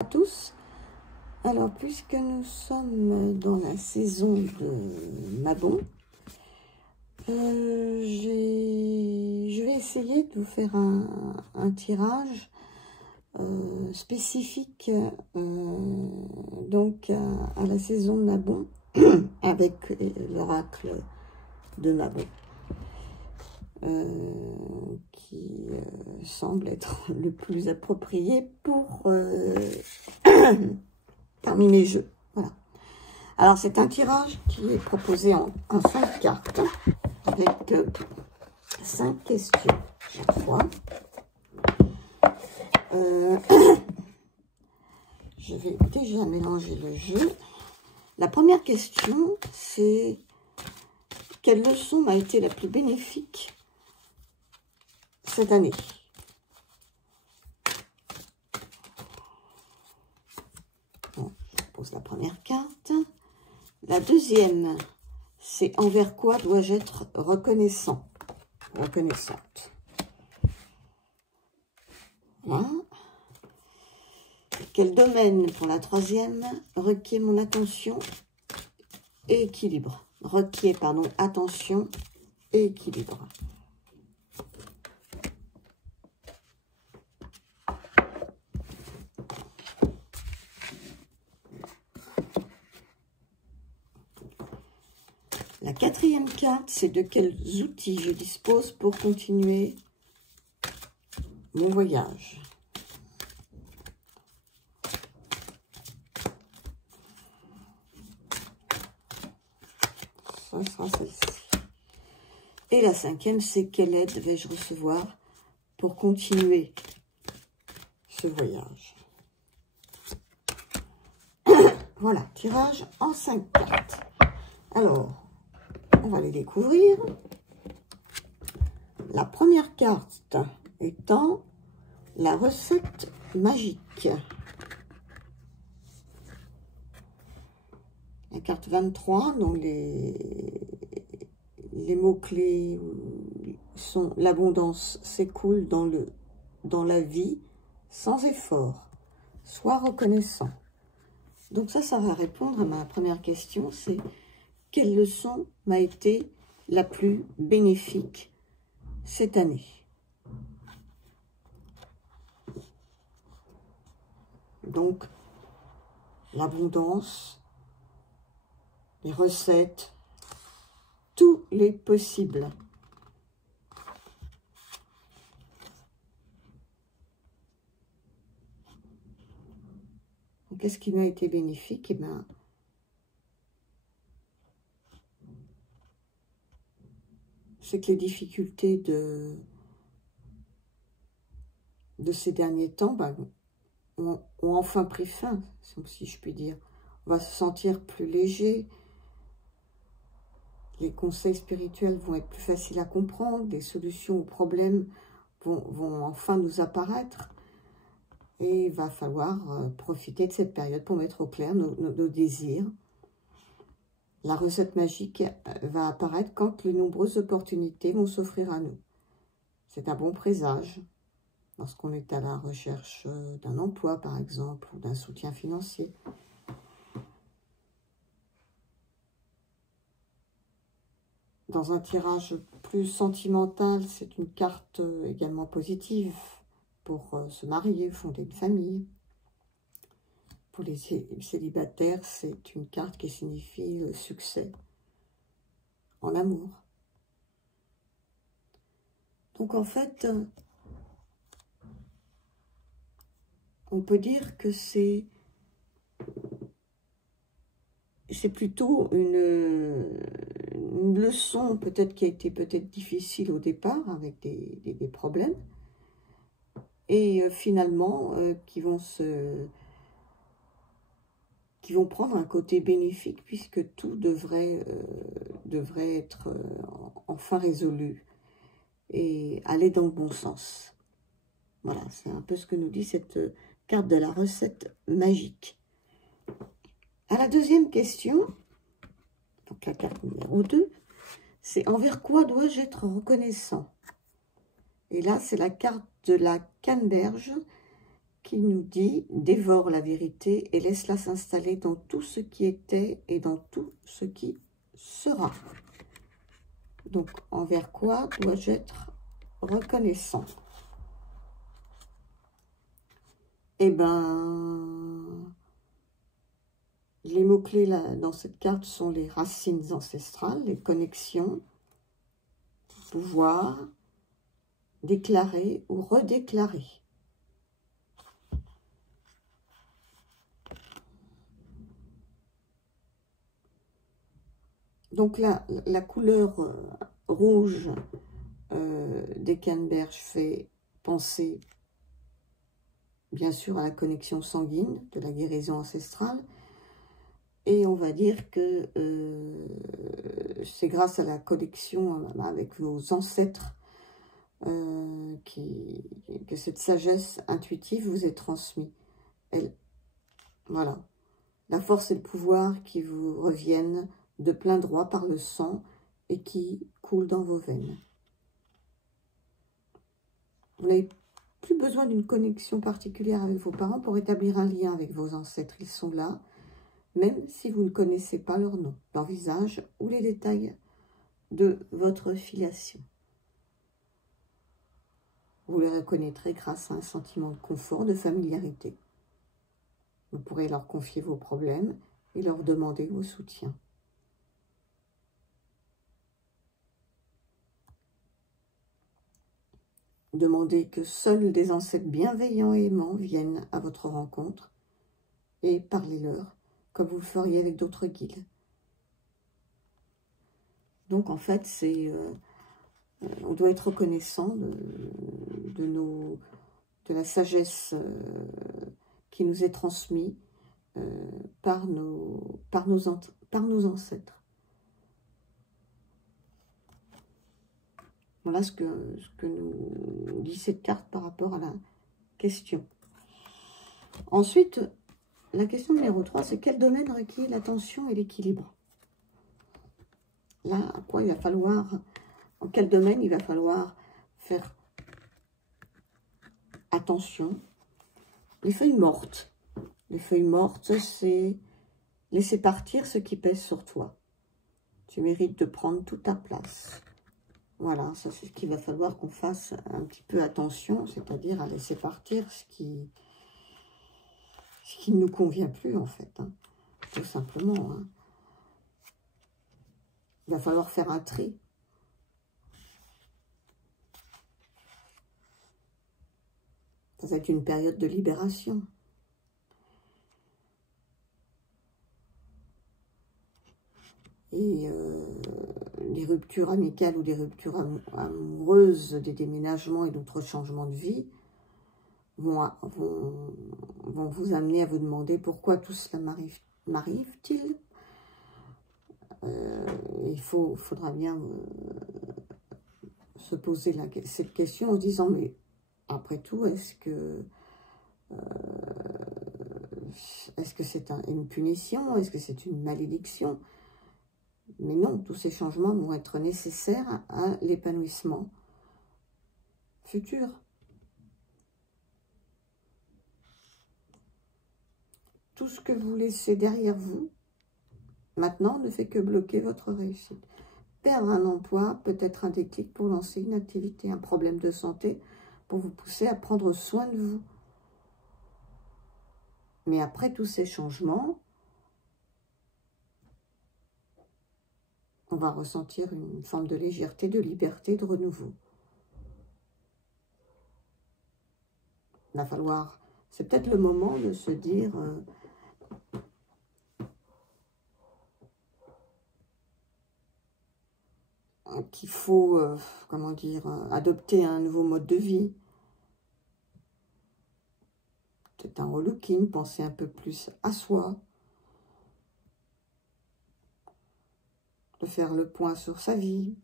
À tous. Alors, puisque nous sommes dans la saison de Mabon, je vais essayer de vous faire un tirage spécifique donc à la saison de Mabon avec l'oracle de Mabon qui semble être le plus approprié pour parmi mes jeux. Voilà. Alors c'est un tirage qui est proposé en 5 cartes avec 5 questions chaque fois. Je vais déjà mélanger le jeu. La première question, c'est quelle leçon m'a été la plus bénéfique cette année? Bon, je pose la première carte. La deuxième, c'est envers quoi dois-je être reconnaissant, reconnaissante. Voilà. Quel domaine, pour la troisième, requiert mon attention et équilibre? Requiert, pardon, attention et équilibre. La quatrième carte, c'est de quels outils je dispose pour continuer mon voyage. Ça sera celle-ci. Et la cinquième, c'est quelle aide vais-je recevoir pour continuer ce voyage. Voilà, tirage en 5 cartes. Alors, on va les découvrir. La première carte étant la recette magique. La carte 23, dont les mots-clés sont l'abondance s'écoule dans la vie sans effort. Sois reconnaissant. Donc ça va répondre à ma première question, c'est quelle leçon m'a été la plus bénéfique cette année? Donc, l'abondance, les recettes, tous les possibles. Qu'est-ce qui m'a été bénéfique? Eh bien, c'est que les difficultés de ces derniers temps ont enfin pris fin, si je puis dire. On va se sentir plus léger. Les conseils spirituels vont être plus faciles à comprendre. Les solutions aux problèmes vont enfin nous apparaître. Et il va falloir profiter de cette période pour mettre au clair nos désirs. La recette magique va apparaître quand les nombreuses opportunités vont s'offrir à nous. C'est un bon présage lorsqu'on est à la recherche d'un emploi, par exemple, ou d'un soutien financier. Dans un tirage plus sentimental, c'est une carte également positive pour se marier, fonder une famille. Pour les célibataires, c'est une carte qui signifie le succès en amour. Donc en fait, on peut dire que c'est plutôt une leçon peut-être qui a été difficile au départ avec des problèmes et finalement qui vont prendre un côté bénéfique puisque tout devrait être enfin résolu et aller dans le bon sens. Voilà, c'est un peu ce que nous dit cette carte de la recette magique. À la deuxième question, donc la carte numéro 2, c'est envers quoi dois-je être reconnaissant? Et là, c'est la carte de la canneberge qui nous dit « Dévore la vérité et laisse-la s'installer dans tout ce qui était et dans tout ce qui sera. » Donc, envers quoi dois-je être reconnaissant? Eh ben, les mots-clés dans cette carte sont les racines ancestrales, les connexions, pouvoir, déclarer ou redéclarer. Donc là, la couleur rouge des canneberges fait penser bien sûr à la connexion sanguine de la guérison ancestrale. Et on va dire que c'est grâce à la connexion avec vos ancêtres que cette sagesse intuitive vous est transmise. Voilà. La force et le pouvoir qui vous reviennent de plein droit par le sang et qui coulent dans vos veines. Vous n'avez plus besoin d'une connexion particulière avec vos parents pour établir un lien avec vos ancêtres. Ils sont là, même si vous ne connaissez pas leur nom, leur visage ou les détails de votre filiation. Vous les reconnaîtrez grâce à un sentiment de confort, de familiarité. Vous pourrez leur confier vos problèmes et leur demander vos soutiens. Demandez que seuls des ancêtres bienveillants et aimants viennent à votre rencontre et parlez-leur comme vous le feriez avec d'autres guides. Donc en fait, on doit être reconnaissant de la sagesse qui nous est transmise par nos ancêtres. Voilà ce que nous dit cette carte par rapport à la question. Ensuite, la question numéro 3, c'est quel domaine requiert l'attention et l'équilibre? Là, à quoi il va falloir, en quel domaine il va falloir faire attention? Les feuilles mortes. Les feuilles mortes, c'est laisser partir ce qui pèse sur toi. Tu mérites de prendre toute ta place. Voilà, ça c'est ce qu'il va falloir qu'on fasse un petit peu attention, c'est-à-dire à laisser partir ce qui ne nous convient plus en fait, hein, tout simplement. Hein. Il va falloir faire un tri. Ça va être une période de libération. Et les ruptures amicales ou les ruptures amoureuses, des déménagements et d'autres changements de vie vont vous amener à vous demander pourquoi tout cela m'arrive-t-il. Il faudra bien se poser cette question en se disant, mais après tout, est-ce que c'est une punition? Est-ce que c'est une malédiction? Mais non, tous ces changements vont être nécessaires à l'épanouissement futur. Tout ce que vous laissez derrière vous, maintenant, ne fait que bloquer votre réussite. Perdre un emploi peut être un déclic pour lancer une activité, un problème de santé, pour vous pousser à prendre soin de vous. Mais après tous ces changements, on va ressentir une forme de légèreté, de liberté, de renouveau. Il va falloir, c'est peut-être le moment de se dire qu'il faut, comment dire, adopter un nouveau mode de vie. Peut-être un relooking, penser un peu plus à soi. De faire le point sur sa vie.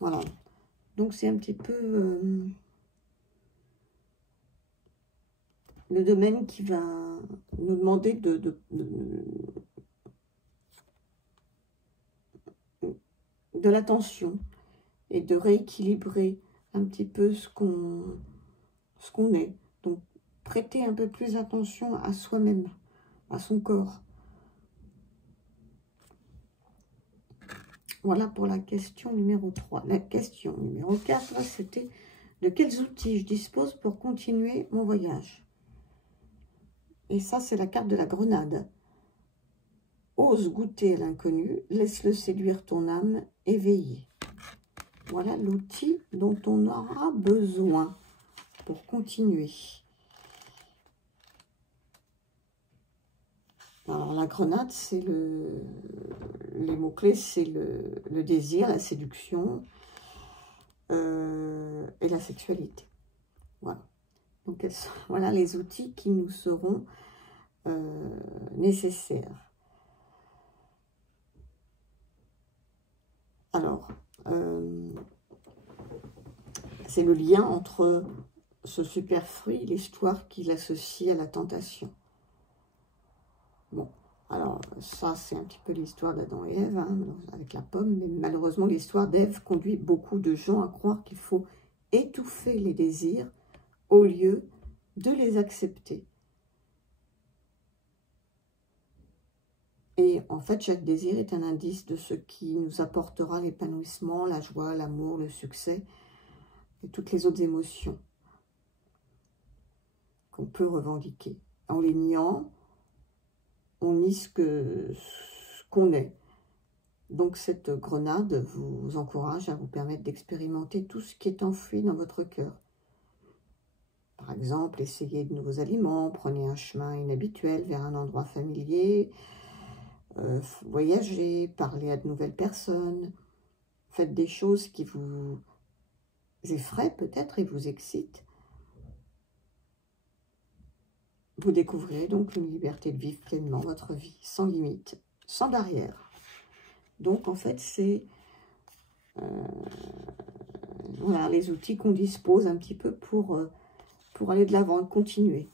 Voilà. Donc, c'est un petit peu le domaine qui va nous demander de l'attention et de rééquilibrer un petit peu ce qu'on ce qu'on est. Donc, prêtez un peu plus attention à soi-même, à son corps. Voilà pour la question numéro 3. La question numéro 4, c'était de quels outils je dispose pour continuer mon voyage. Et ça, c'est la carte de la grenade. Ose goûter à l'inconnu, laisse-le séduire ton âme éveillée. Voilà l'outil dont on aura besoin pour continuer. Alors, la grenade, c'est les mots-clés, c'est le désir, la séduction et la sexualité. Voilà. Donc, voilà les outils qui nous seront nécessaires. Alors, c'est le lien entre ce super fruit et l'histoire qui l'associe à la tentation. Bon, alors ça c'est un petit peu l'histoire d'Adam et Ève, hein, avec la pomme, mais malheureusement l'histoire d'Ève conduit beaucoup de gens à croire qu'il faut étouffer les désirs au lieu de les accepter. Et en fait, chaque désir est un indice de ce qui nous apportera l'épanouissement, la joie, l'amour, le succès et toutes les autres émotions qu'on peut revendiquer. En les niant, on nie ce qu'on est. Donc cette grenade vous encourage à vous permettre d'expérimenter tout ce qui est enfoui dans votre cœur. Par exemple, essayez de nouveaux aliments, prenez un chemin inhabituel vers un endroit familier, voyagez, parlez à de nouvelles personnes, faites des choses qui vous effraient peut-être et vous excitent. Vous découvrirez donc une liberté de vivre pleinement votre vie, sans limite, sans barrière. Donc, en fait, c'est voilà, les outils qu'on dispose un petit peu pour aller de l'avant, continuer.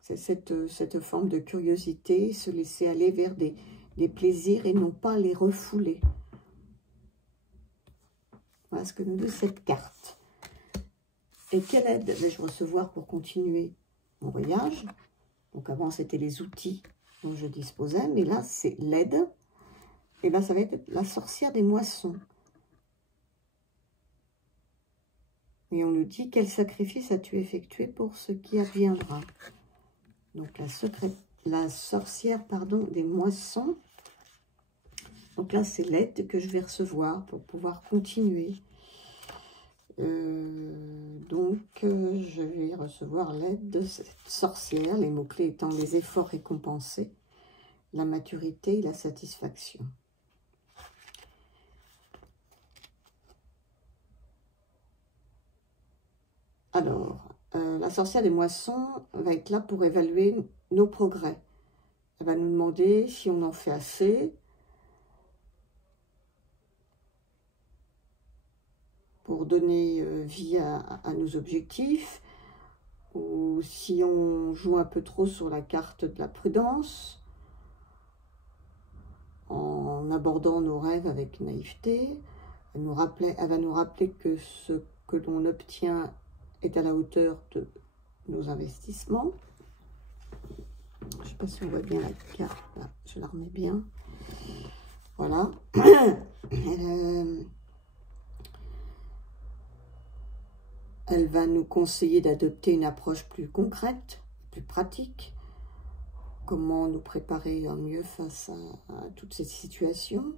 C'est cette forme de curiosité, se laisser aller vers des plaisirs et non pas les refouler. Voilà ce que nous dit cette carte. Et quelle aide vais-je recevoir pour continuer mon voyage? Donc avant, c'était les outils dont je disposais, mais là, c'est l'aide. Et bien, ça va être la sorcière des moissons. Et on nous dit, quel sacrifice as-tu effectué pour ce qui adviendra? Donc, la sorcière, pardon, des moissons. Donc là, c'est l'aide que je vais recevoir pour pouvoir continuer. Je vais recevoir l'aide de cette sorcière, les mots-clés étant les efforts récompensés, la maturité et la satisfaction. Alors, la sorcière des moissons va être là pour évaluer nos progrès. Elle va nous demander si on en fait assez pour donner vie à nos objectifs, ou si on joue un peu trop sur la carte de la prudence, en abordant nos rêves avec naïveté. Elle va nous rappeler que ce que l'on obtient est à la hauteur de nos investissements. Je ne sais pas si on voit bien la carte, là, je la remets bien. Voilà. Elle va nous conseiller d'adopter une approche plus concrète, plus pratique. Comment nous préparer en mieux face à toutes ces situations.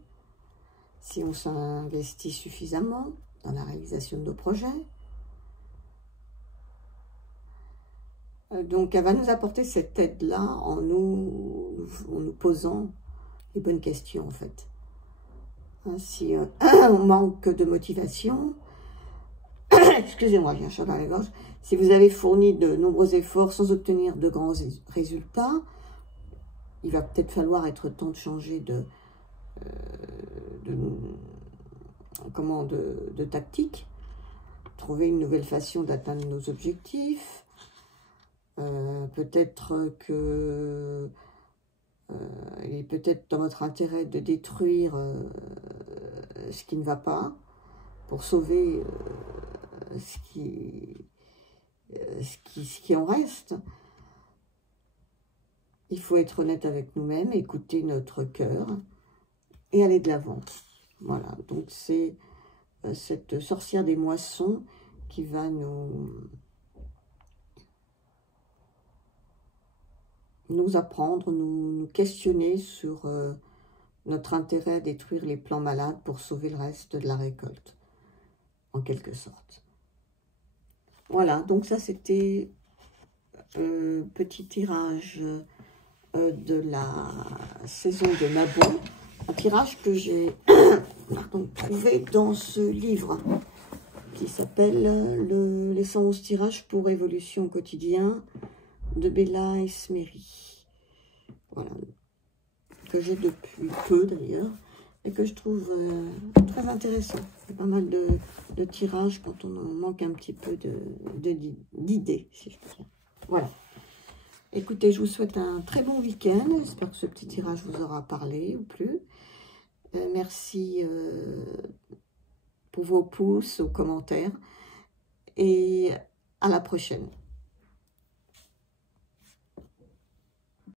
Si on s'investit suffisamment dans la réalisation de nos projets. Donc, elle va nous apporter cette aide-là en nous posant les bonnes questions, en fait. Si on manque de motivation, excusez-moi, j'ai un chat dans la gorge. Si vous avez fourni de nombreux efforts sans obtenir de grands résultats, il va peut-être falloir être temps de changer de tactique, trouver une nouvelle façon d'atteindre nos objectifs. Peut-être que il est peut-être dans votre intérêt de détruire ce qui ne va pas pour sauver ce qui ce qui en reste. Il faut être honnête avec nous-mêmes, écouter notre cœur et aller de l'avant. Voilà, donc c'est cette sorcière des moissons qui va nous apprendre, nous questionner sur notre intérêt à détruire les plants malades pour sauver le reste de la récolte, en quelque sorte. Voilà, donc ça c'était petit tirage de la saison de Mabon, un tirage que j'ai trouvé dans ce livre qui s'appelle les 111 tirages pour évolution au quotidien de Bella Esmeri. Voilà, que j'ai depuis peu d'ailleurs, et que je trouve très intéressant. Il y a pas mal de tirages quand on manque un petit peu d'idées, si je peux dire. Voilà. Écoutez, je vous souhaite un très bon week-end. J'espère que ce petit tirage vous aura parlé ou plu. Merci pour vos pouces, aux commentaires. Et à la prochaine.